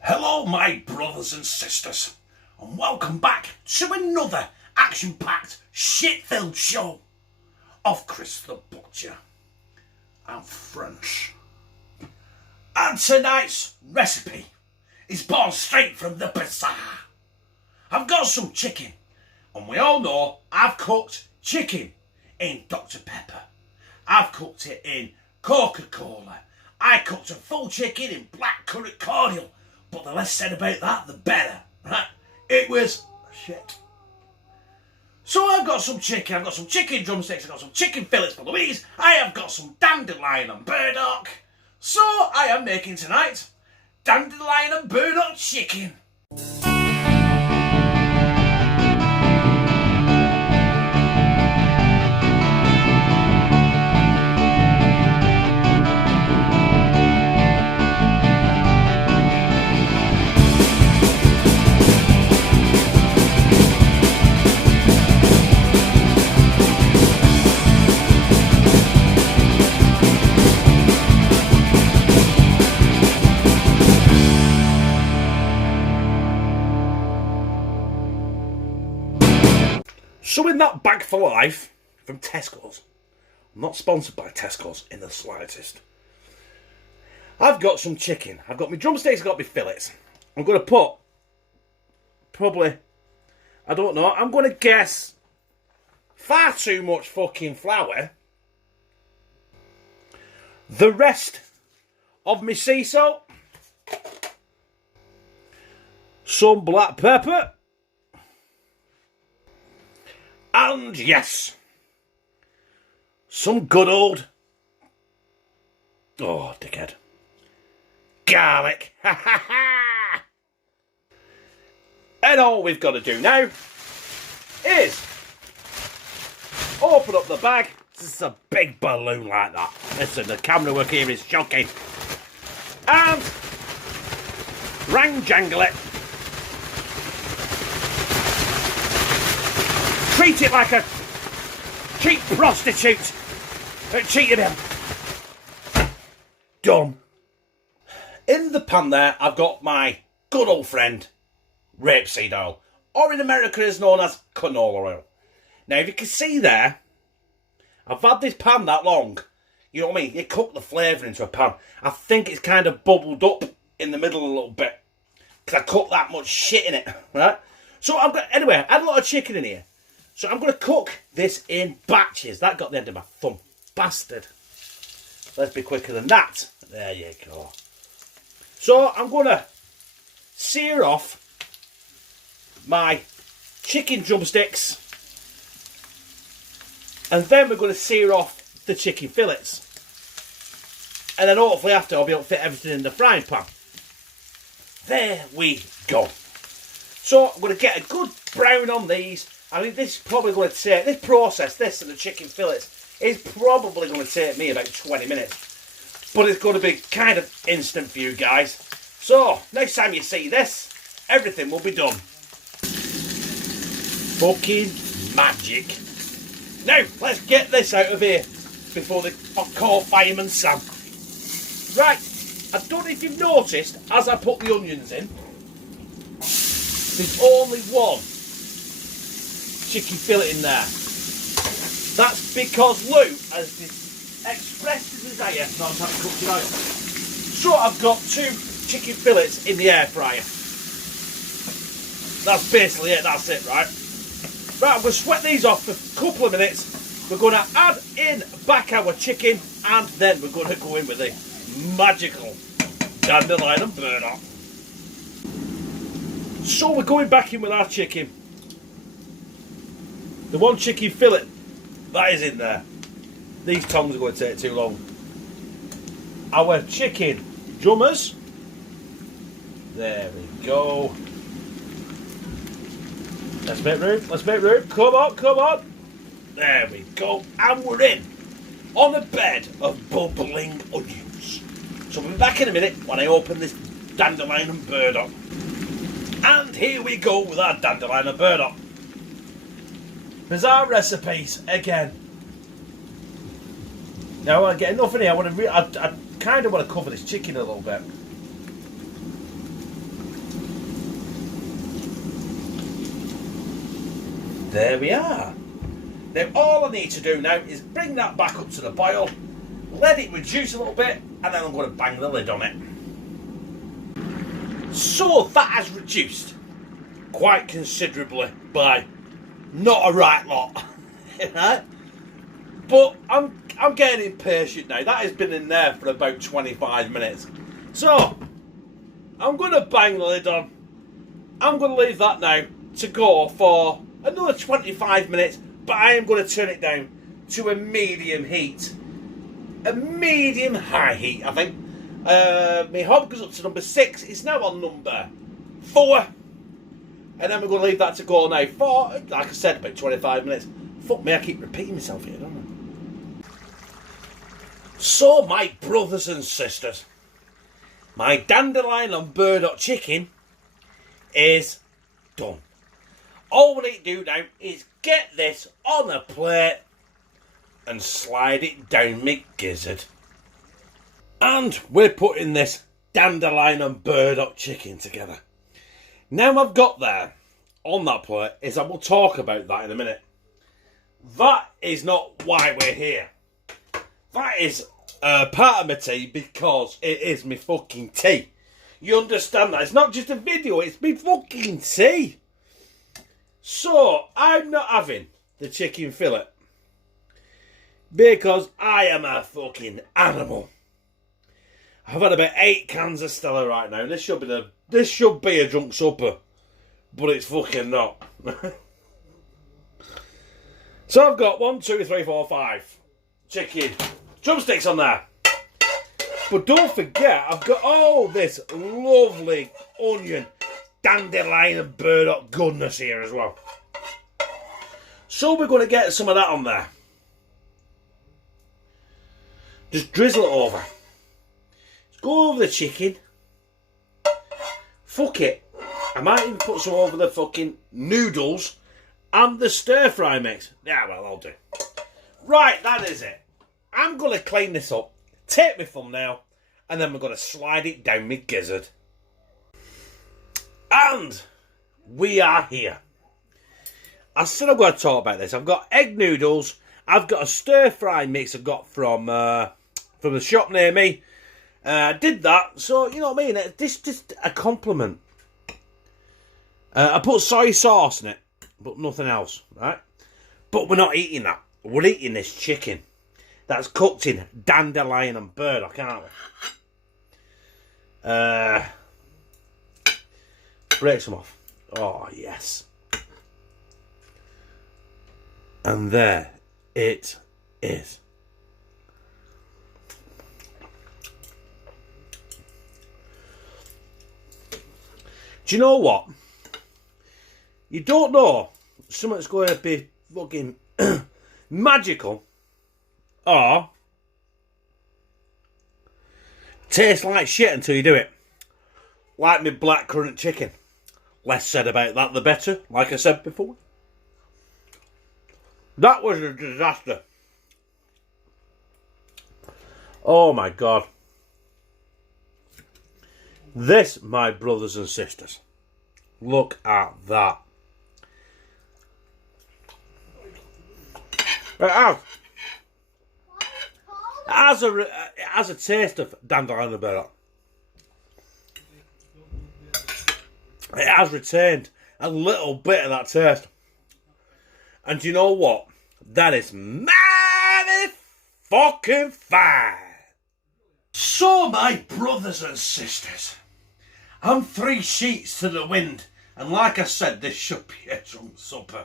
Hello my brothers and sisters, and welcome back to another action-packed, shit-filled show of Chris the Butcher and French. And tonight's recipe is born straight from the bazaar. I've got some chicken, and we all know I've cooked chicken in Dr. Pepper. I've cooked it in Coca-Cola. I cooked a full chicken in black currant cordial. But the less said about that, the better, right? It was shit. So I've got some chicken, I've got some chicken drumsticks, I've got some chicken fillets for Louise, I have got some dandelion and burdock. So I am making tonight dandelion and burdock chicken. So in that bag for life from Tesco's, I'm not sponsored by Tesco's in the slightest. I've got some chicken. I've got my drumsticks, I've got my fillets. I'm going to put, probably, I don't know, I'm going to guess far too much fucking flour. The rest of my sea salt. Some black pepper. And yes, some good old, oh dickhead, garlic. And all we've got to do now is open up the bag. This is a big balloon like that. Listen, the camera work here is shocking. And jangle it. Treat it like a cheap prostitute that cheated him. Done. In the pan there, I've got my good old friend, rapeseed oil. Or in America is known as canola oil. Now, if you can see there, I've had this pan that long. You know what I mean? You cook the flavour into a pan. I think it's kind of bubbled up in the middle a little bit. Because I cooked that much shit in it, right? So I've got, anyway, I had a lot of chicken in here. So I'm going to cook this in batches. That got the end of my thumb. Bastard. Let's be quicker than that. There you go. So I'm going to sear off my chicken drumsticks. And then we're going to sear off the chicken fillets. And then hopefully after I'll be able to fit everything in the frying pan. There we go. So I'm going to get a good brown on these. I mean, this is probably going to take, this process, this and the chicken fillets, is probably going to take me about 20 minutes. But it's going to be kind of instant for you guys. So, next time you see this, everything will be done. Fucking magic. Now, let's get this out of here before they call Fireman Sam. Right, I don't know if you've noticed, as I put the onions in, there's only one chicken fillet in there. That's because Lou has expressed his desire not to have to cook it out. So I've got 2 chicken fillets in the air fryer. That's basically it, that's it, right? Right, I'm going to sweat these off for a couple of minutes. We're going to add in back our chicken, and then we're going to go in with the magical dandelion and burdock. So we're going back in with our chicken. The one chicken fillet, that is in there. These tongs are going to take too long. Our chicken drummers. There we go. Let's make room, let's make room. Come on, come on. There we go. And we're in on a bed of bubbling onions. So we'll be back in a minute when I open this dandelion and burdock. And here we go with our dandelion and burdock. Bizarre recipes again. Now I get enough in here. I kind of want to cover this chicken a little bit. there we are. Now all I need to do now is bring that back up to the boil, let it reduce a little bit, and then I'm going to bang the lid on it. So that has reduced quite considerably by not a right lot. Right? But I'm getting impatient now. That has been in there for about 25 minutes. So I'm going to bang the lid on. I'm going to leave that now to go for another 25 minutes, but I am going to turn it down to a medium heat. A medium high heat, I think. My hob goes up to number 6. It's now on number 4. And then we're going to leave that to go now for, like I said, about 25 minutes. Fuck me, I keep repeating myself here, don't I? So, my brothers and sisters, my Dandelion and Burdock Chicken is done. All we need to do now is get this on a plate and slide it down my gizzard. And we're putting this Dandelion and Burdock Chicken together. Now I've got there on that plate is I will talk about that in a minute. That is not why we're here. That is part of my tea because it is my fucking tea. You understand that? It's not just a video, it's my fucking tea. So, I'm not having the chicken fillet because I am a fucking animal. I've had about 8 cans of Stella right now. This should be a drunk supper, but it's fucking not. So I've got 1, 2, 3, 4, 5 chicken drumsticks on there. But don't forget, I've got all this lovely onion, dandelion and burdock goodness here as well. So we're going to get some of that on there. Just drizzle it over. Let's go over the chicken. Fuck it. I might even put some over the fucking noodles and the stir fry mix. Yeah, well, I'll do. Right, that is it. I'm going to clean this up, take my thumbnail, and then we're going to slide it down my gizzard. And we are here. I said I'm going to talk about this. I've got egg noodles. I've got a stir fry mix I got from the shop near me. Did that, so you know what I mean. This just a compliment. I put soy sauce in it, but nothing else, right? But we're not eating that. We're eating this chicken that's cooked in dandelion and burdock, aren't we? Break some off. Oh yes. And there it is. Do you know what? You don't know something's going to be fucking magical or taste like shit until you do it. Like my blackcurrant chicken. Less said about that, the better, like I said before. That was a disaster. Oh my God. This, my brothers and sisters. Look at that. It has a taste of dandelion and burdock. It has retained a little bit of that taste. And you know what? That is mighty fucking fine. So, my brothers and sisters, I'm 3 sheets to the wind. And like I said, this should be a drunk supper.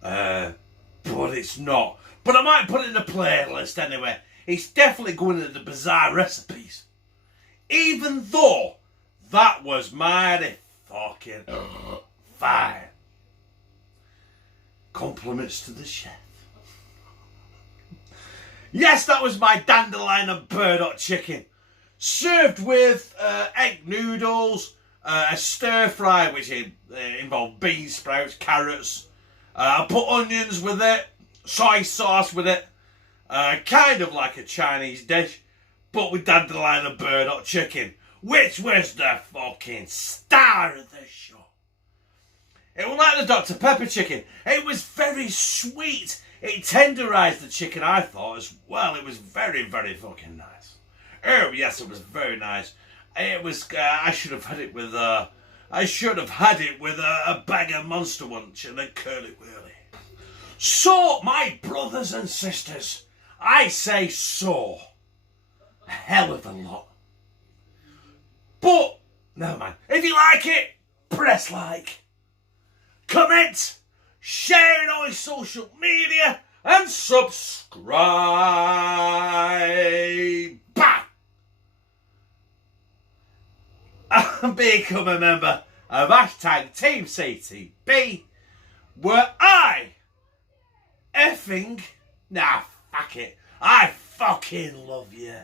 But it's not. But I might put it in the playlist anyway. It's definitely going into the bizarre recipes. Even though that was mighty fucking fine. Compliments to the chef. Yes, that was my dandelion and burdock chicken. Served with egg noodles, a stir fry which involved bean sprouts, carrots. I put onions with it, soy sauce with it. Kind of like a Chinese dish, but with dandelion and burdock chicken, which was the fucking star of the show. It was like the Dr. Pepper chicken. It was very sweet. It tenderised the chicken, I thought, as well. It was very, very fucking nice. Oh, yes, it was very nice. It was, I should have had it with, a bag of Monster Munch and a Curly Whirly. So, my brothers and sisters, I say so. A hell of a lot. But, never mind. If you like it, press like. Comment, share it on social media, and subscribe. Bah! And become a member of hashtag Team CTB, where I fuck it, I fucking love you.